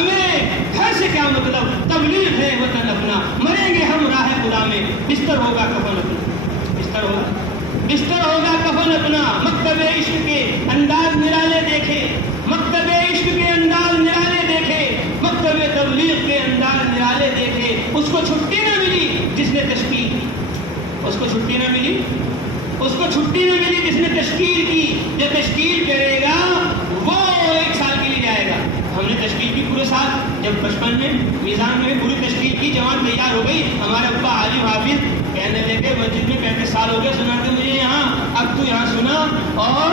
ہمیں گھر سے کیا مطلب، تبلیغ ہے وطن اپنا، مریں گے ہم راہ خدا میں، بستر ہوگا کفن اپنا، بستر ہوگا کفن اپنا۔ مکتب عشق کے انداز نرالے دیکھے، مکتب عشق کے انداز نرالے دیکھے، مکتب تبلیغ کے انداز نرالے دیکھے۔ اس کو چھٹی نہ ملی جس نے تشکیل کی، اس کو چھٹی نہ ملی، اس کو چھٹی نہ ملی جس نے تشکیل کی۔ جو تشکیل کرے گا وہ 1 سال کے لیے جائے گا۔ ہم نے تشکیل کی پورے سال، جب بچپن میں میزان میں پوری تشکیل کی، جماعت تیار ہو گئی، ہمارے ابا عالم حافظ کہنے لگے مسجد میں 35 سال ہو گئے سناتے مجھے یہاں، اب تو یہاں سنا اور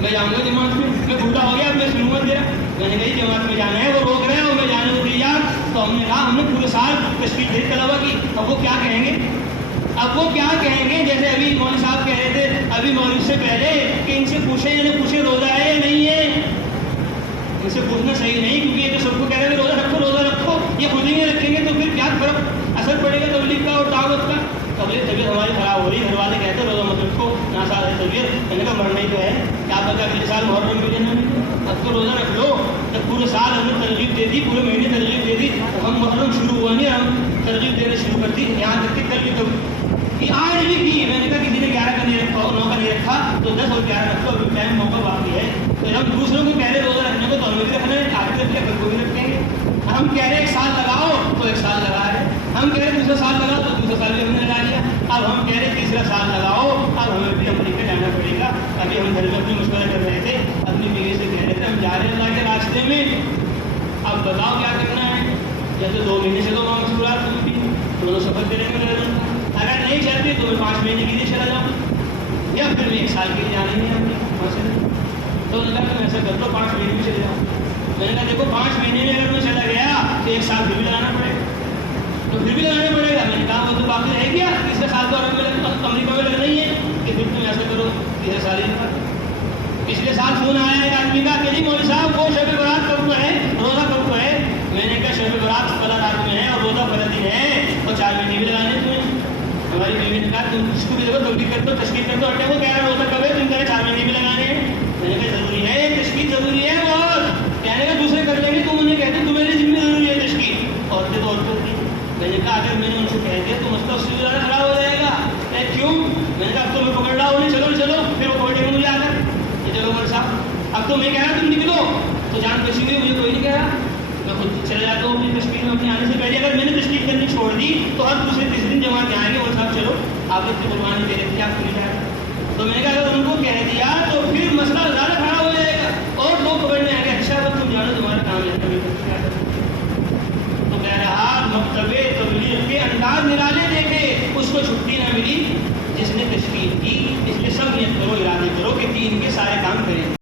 میں جاؤں گا جماعت میں بوڑھا ہو گیا، اب میں سنوں گا تیرا۔ میں نے کہی جماعت میں جانا ہے، وہ روک رہے ہیں اور میں جانے کو تیار۔ تو ہم نے کہا ہم نے پورے سال تشکیل دے طلبا کی، اب وہ کیا کہیں گے، اب وہ کیا کہیں گے؟ جیسے ابھی مولوی صاحب کہہ رہے تھے ابھی مولوی سے پہلے کہ ان سے پوچھیں یا نہ پوچھیں روزہ ہے یا نہیں ہے، ان سے پوچھنا صحیح نہیں، کیونکہ یہ تو سب کو کہہ رہے ہیں روزہ رکھو روزہ رکھو، یہ خود ہی نہیں رکھیں گے تو پھر کیا فرق اثر پڑے گا تبلیغ کا اور دعوت کا؟ طبیعت ہماری خراب ہو رہی ہے، گھر والے کہتے ہیں روزہ مت رکھو، ناساز ہے طبیعت، میں نے کہا مرنا ہی تو ہے، کیا پتہ اگلے سال محرم ملے نہ ملے، اب تو روزہ رکھ لو۔ جب پورے سال ہم نے ترغیب دے دی، پورے مہینے ترغیب دے دی، ہم محرم شروع ہوا نہیں، ہم ترغیب دینا شروع کر دی، یہاں تک کہ کل کی آج بھی کی۔ میں نے کہا کسی نے 11 کا نہیں رکھا 9 کا نہیں رکھا تو 10 اور 11 رکھو، ابھی ٹائم موقع باقی ہے۔ تو جب دوسروں کو کہہ رہے روزہ رکھنے کو تو ہمیں بھی رکھنا ہے، آج بھی رکھے کل کو بھی رکھیں گے۔ ہم کہہ رہے 1 سال لگاؤ تو 1 سال لگا رہے، ہم کہہ رہے دوسرا سال لگاؤ تو دوسرا سال بھی ہم نے لگا لیا، اب ہم کہہ رہے تیسرا سال لگاؤ، اب ہمیں بھی امریکہ جانا پڑے گا۔ ابھی ہم گھر میں اپنی مشورہ کر رہے تھے، اپنی بیوی سے کہہ رہے تھے ہم جا رہے ہیں اللہ کے راستے میں، اب بتاؤ کیا کرنا ہے؟ جیسے 2 مہینے سے تو وہاں مشکلات ہوئی تھی، دونوں سفر کریں گے، اگر نہیں چلتی تو میں 5 مہینے کے لیے چلا جاؤں یا پھر میں 1 سال کے لیے جانا ہی ہے۔ تو نے کہا تم ایسا کر دو 5 مہینے میں چلے جاؤ۔ میں نے کہا دیکھو 5 مہینے میں اگر میں چلا گیا تو 1 سال پھر بھی لگانا پڑے گا، تو پھر بھی لگانا پڑے گا۔ میں نے کہا وہ تو باقی رہ گیا، تیسرے سال تو عرب میں امریکہ میں لگنا ہی ہے، کہ پھر تم ایسا کرو تیسرے سال ہی لگا۔ پچھلے سال فون آیا ایک آدمی کا کہ جی مولوی صاحب وہ شب برات کب کو ہے، روزہ کب کو ہے؟ میں نے کہا شب برات فلاں رات میں ہے اور روزہ فلاں دن ہے، اور 4 مہینے بھی لگانے تمہیں۔ ہماری بیوی نے کہا تم اس کو بھی دیکھو تبلیغ کر دو، تشکیل کر دو، ہٹے وہ کہہ رہا روزہ کب ہے، تم کہہ رہے 4 مہینے بھی لگانے ہیں۔ میں نے کہا ضروری ہے تشکیل ضروری ہے، اور کہنے کا دوسرے کر لیں گے، تم انہیں کہتے تمہارے ذمہ ضروری ہے تشکیل، عورتیں تو عورتوں کی۔ میں نے کہا اگر میں نے ان سے کہہ دیا تو مسئلہ اس سے زیادہ خراب ہو جائے گا۔ کیوں؟ میں نے کہا اب تو میں پکڑ رہا ہوں، چلو چلو، پھر وہ پکڑے گا مجھے آ کر کہ چلو مولوی صاحب اب تو میں کہہ رہا تم نکلو، تو جان کسی ہوئی مجھے کوئی نہیں کہہ رہا، میں خود چلا جاتا ہوں اپنی تشکیل میں اپنے آنے سے پہلے۔ اگر میں نے تشکیل کرنی چھوڑ دی تو ہر دوسرے تیسرے دن جماعت آئیں گے، مولوی صاحب چلو آپ اتنی قربانی دے رہے تھے آپ کو نہیں جائے گا۔ تو میں نے کہا اگر ان کو کہہ دیا تو پھر مسئلہ زیادہ خراب